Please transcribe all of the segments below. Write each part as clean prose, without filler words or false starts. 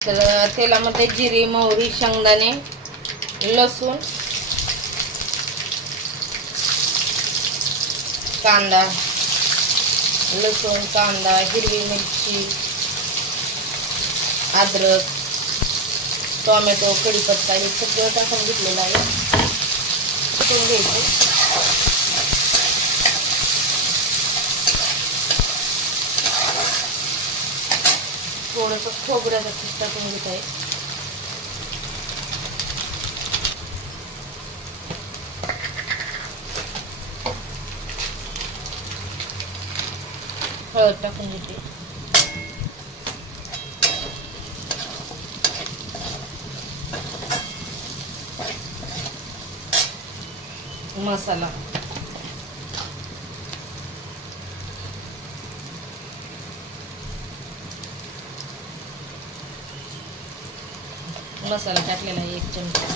तर तेलामध्ये जिरे, मोहरी, शेंगदाणे, लसूण, कांदा, हिरवी मिरची, अद्रक, टोमॅटो, कढीपत्ता हे सगळं टाकून घेतलेलं आहे. टाकून घ्यायचं. थोडंसं खोबऱ्याचा खीस टाकून घेत आहे. हळद टाकून घेते. मसाला, मसाला टाकलेला आहे 1 चमचा.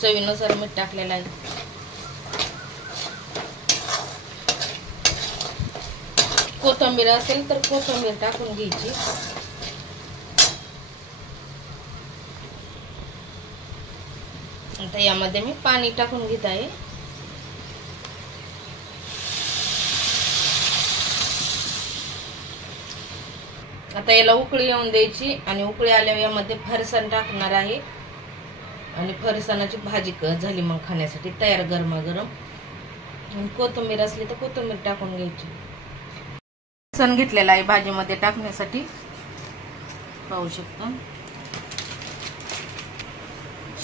चवीनुसार मीठ टाकलेलं आहे. कोथिंबीर असेल तर कोथिंबीर टाकून घ्यायची. आता यामध्ये मी पाणी टाकून घेत आहे. आता याला उकळी येऊन द्यायची आणि उकळी आल्यावर यामध्ये फरसाण टाकणार आहे आणि फरसाणाची भाजी झाली मग खाण्यासाठी तयार गरमागरम. कोथिंबीर असली तर कोथिंबीर टाकून घ्यायची. फरसाण घेतलेला आहे भाजीमध्ये टाकण्यासाठी, पाहू शकता.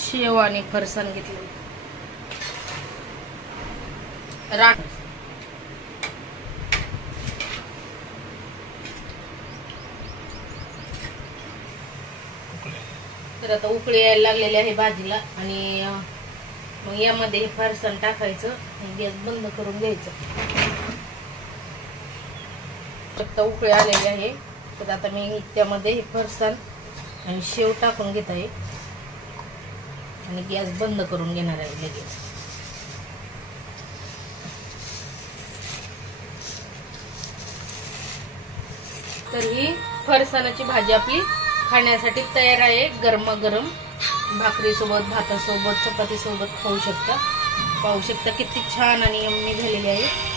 शेव आणि फरसाण घेतले. राख तर आता उकळी यायला लागलेली आहे भाजीला आणि मग यामध्ये फरसाण टाकायचं आणि गॅस बंद करून घ्यायचं. आता उकळी आलेली आहे तर आता मी त्यामध्ये फरसाण आणि शेव टाकून घेत आहे आणि गॅस बंद करून घेणार आहे लगेच. तर ही फरसाणाची भाजी आपली खाण्यासाठी तयार आहे. गरमागरम भाकरीसोबत, भातासोबत, चपातीसोबत खाऊ शकता. पाहू शकता किती छान आणि यम्मी झालेली आहे.